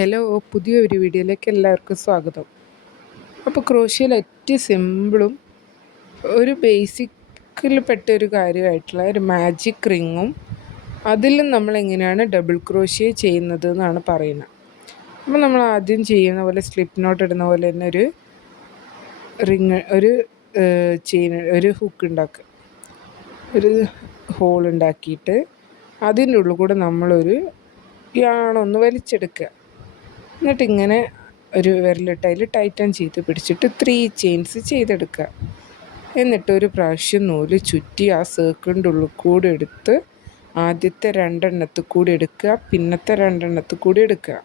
Hello, പുതിയൊരു വീഡിയോയിലേക്ക് എല്ലാവർക്കും സ്വാഗതം. അപ്പോൾ ക്രോഷ്യയിൽ ഏറ്റവും സിമ്പിളും ഒരു ബേസിക്കിൽ പെട്ട ഒരു കാര്യമായിട്ടുള്ള ഒരു മാജിക് റിങ്ങും അതിലും നമ്മളെങ്ങനെയാണ് ഡബിൾ ക്രോഷ്യ ചെയ്യുന്നത് എന്നാണ് പറയുന്നത്. അപ്പോൾ നമ്മൾ ആദ്യം ചെയ്യുന്ന പോലെ സ്ലിപ്പ് നോട്ട് ഇടുന്ന പോലെ തന്നെ ഒരു റിങ് ഒരു ഹുക്ക് ഉണ്ടാക്കുക. ഒരു ഹോൾ ഉണ്ടാക്കിയിട്ട് അതിൻ്റെ ഉള്ളിൽ കൂടെ നമ്മളൊരു യാണൊന്ന് വലിച്ചെടുക്കുക. എന്നിട്ട് ഇങ്ങനെ ഒരു വിരലിട്ട് അതിൽ ടൈറ്റൻ ചെയ്ത് പിടിച്ചിട്ട് 3 ചെയിൻസ് ചെയ്തെടുക്കുക. എന്നിട്ട് ഒരു പ്രാവശ്യം നൂല് ചുറ്റി ആ സർക്കിളിൻ്റെ ഉള്ളിൽ കൂടെ എടുത്ത് ആദ്യത്തെ 2 എണ്ണത്തിൽ കൂടി എടുക്കുക, പിന്നത്തെ 2 എണ്ണത്തിൽ കൂടി എടുക്കുക.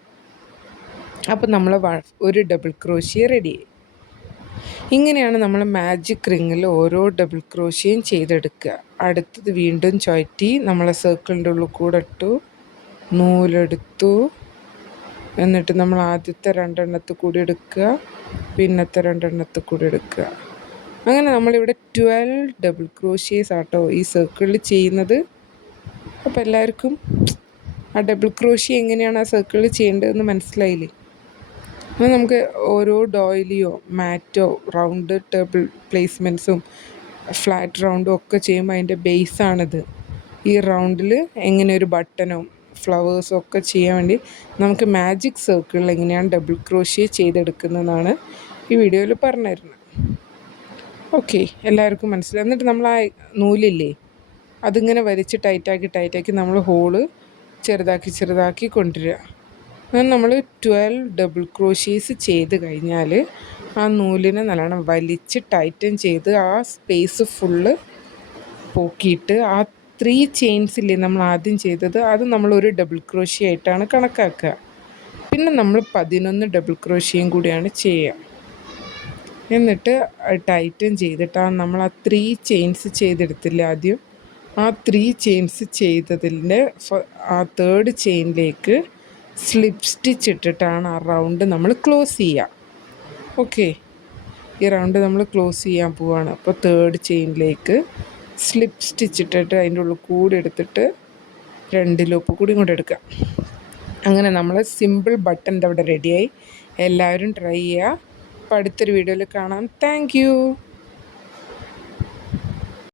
അപ്പോൾ നമ്മൾ ഒരു ഡബിൾ ക്രോഷ്യ റെഡിയായി. ഇങ്ങനെയാണ് നമ്മൾ മാജിക് റിങ്ങിൽ ഓരോ ഡബിൾ ക്രോഷ്യയും ചെയ്തെടുക്കുക. അടുത്തത് വീണ്ടും ചുറ്റി നമ്മളെ സർക്കിളിൻ്റെ ഉള്ളിൽ കൂടെ ഇട്ടു, നൂലെടുത്തു, എന്നിട്ട് നമ്മൾ ആദ്യത്തെ 2 എണ്ണത്തിൽ കൂടി എടുക്കുക, പിന്നത്തെ 2 എണ്ണത്തിൽ കൂടി എടുക്കുക. അങ്ങനെ നമ്മളിവിടെ 12 ഡബിൾ ക്രോഷ്യേസ് ആട്ടോ ഈ സർക്കിളിൽ ചെയ്യുന്നത്. അപ്പോൾ എല്ലാവർക്കും ആ ഡബിൾ ക്രോഷ്യ എങ്ങനെയാണ് ആ സർക്കിളിൽ ചെയ്യേണ്ടതെന്ന് മനസ്സിലായില്ലേ? അപ്പോൾ നമുക്ക് ഓരോ ഡോയിലിയോ മാറ്റോ റൗണ്ട് ടേബിൾ പ്ലേസ്മെൻറ്റ്സും ഫ്ലാറ്റ് റൗണ്ടും ഒക്കെ ചെയ്യുമ്പോൾ അതിൻ്റെ ബേസാണിത്. ഈ റൗണ്ടിൽ എങ്ങനെ ഒരു ബട്ടനോ ഫ്ലവേഴ്സും ഒക്കെ ചെയ്യാൻ വേണ്ടി നമുക്ക് മാജിക് സർക്കിളിൽ എങ്ങനെയാണ് ഡബിൾ ക്രോഷ്യ ചെയ്തെടുക്കുന്നതെന്നാണ് ഈ വീഡിയോയിൽ പറഞ്ഞു തരുന്നത്. ഓക്കെ, എല്ലാവർക്കും മനസ്സിലായി. എന്നിട്ട് നമ്മൾ ആ നൂലില്ലേ അതിങ്ങനെ വലിച്ച് ടൈറ്റാക്കി നമ്മൾ ഹോള് ചെറുതാക്കി കൊണ്ടുവരിക. അങ്ങനെ നമ്മൾ 12 ഡബിൾ ക്രോഷ്യേസ് ചെയ്ത് കഴിഞ്ഞാൽ ആ നൂലിനെ നല്ലോണം വലിച്ച് ടൈറ്റൻ ചെയ്ത് ആ സ്പേസ് ഫുള്ള് പോക്കിയിട്ട് ആ 3 ചെയിൻസ് ഇല്ലേ നമ്മൾ ആദ്യം ചെയ്തത് അത് നമ്മളൊരു ഡബിൾ ക്രോഷ്യ ആയിട്ടാണ് കണക്കാക്കുക. പിന്നെ നമ്മൾ 11 ഡബിൾ ക്രോഷ്യയും കൂടിയാണ് ചെയ്യുക. എന്നിട്ട് ടൈറ്റൻ ചെയ്തിട്ട് നമ്മൾ ആ 3 ചെയിൻസ് ചെയ്തെടുത്തില്ല ആദ്യം, ആ 3 ചെയിൻസ് ചെയ്തതിൻ്റെ ആ 3rd ചെയിനിലേക്ക് സ്ലിപ്പ് സ്റ്റിച്ച് ഇട്ടിട്ടാണ് ആ റൗണ്ട് നമ്മൾ ക്ലോസ് ചെയ്യുക. ഓക്കെ, ഈ റൗണ്ട് നമ്മൾ ക്ലോസ് ചെയ്യാൻ പോവുകയാണ്. അപ്പോൾ 3rd ചെയിനിലേക്ക് സ്ലിപ്പ് സ്റ്റിച്ച് ഇട്ടിട്ട് അതിൻ്റെ ഉള്ളിൽ കൂടി എടുത്തിട്ട് 2 ലൂപ്പ് കൂടി ഇങ്ങോട്ട് എടുക്കുക. അങ്ങനെ നമ്മൾ സിമ്പിൾ ബട്ടൻ്റെ അവിടെ റെഡിയായി. എല്ലാവരും ട്രൈ ചെയ്യുക. അപ്പോൾ അടുത്തൊരു വീഡിയോയിൽ കാണാം. Thank you.